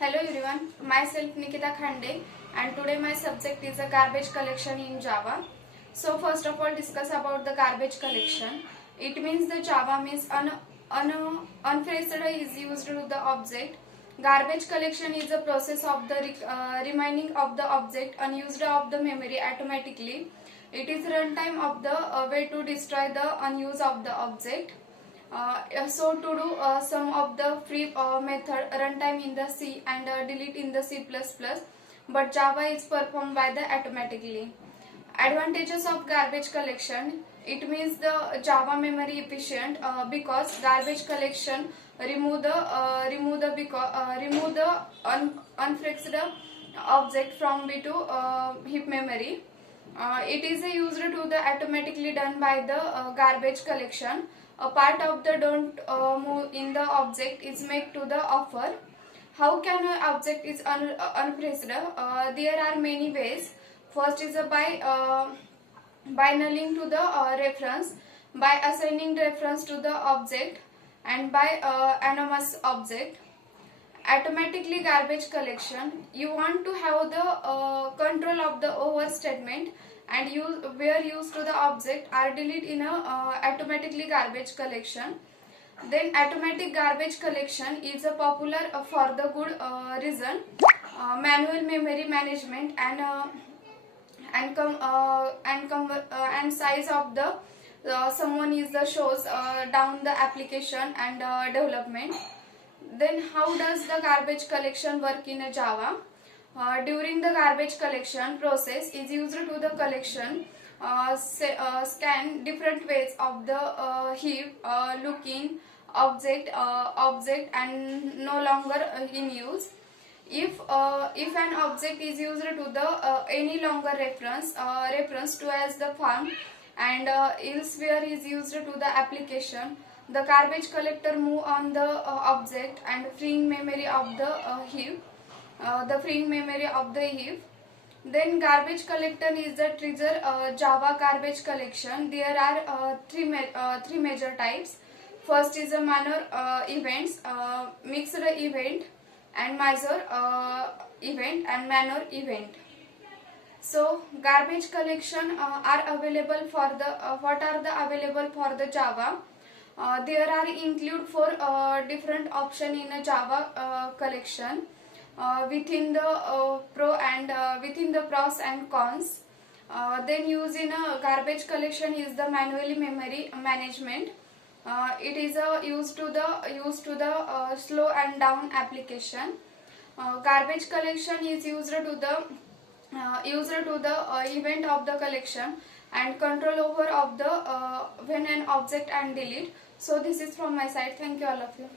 Hello everyone, myself Nikita Khande and today my subject is a garbage collection in Java. So first of all discuss about the garbage collection. It means the Java means unphrased is used to the object. Garbage collection is a process of the remaining of the object unused of the memory automatically. It is runtime of the way to destroy the unused of the object. So to do some of the free method runtime in the C and delete in the C++, but Java is performed by the automatically. Advantages of garbage collection: it means the Java memory efficient because garbage collection remove the unfixed object from B to heap memory. It is used to the automatically done by the garbage collection. A part of the don't move in the object is made to the offer. How can an object is unpressed? There are many ways. First is by nulling to the reference, by assigning reference to the object, and by anonymous object. Automatically garbage collection, you want to have the control of the over statement and use where used to the object are deleted in a automatically garbage collection. Then automatic garbage collection is a popular for the good reason. Manual memory management and size of the someone is the shows down the application and development. Then how does the garbage collection work in a Java? During the garbage collection process is used to the collection scan different ways of the heap looking object and no longer in use. If an object is used to the any longer reference to as the farm and elsewhere is used to the application, the garbage collector move on the object and freeing memory of the heap. Then garbage collection is the trigger Java garbage collection. There are three major types. First is a minor events, mixed event, and major event and minor event. So garbage collection are available for the what are the available for the Java. There are include four different option in a Java collection within the pro and within the pros and cons. Then use in a garbage collection is the manually memory management. It is used to the slow and down application. Garbage collection is used to the event of the collection and control over of the when an object and delete. So this is from my side. Thank you all of you.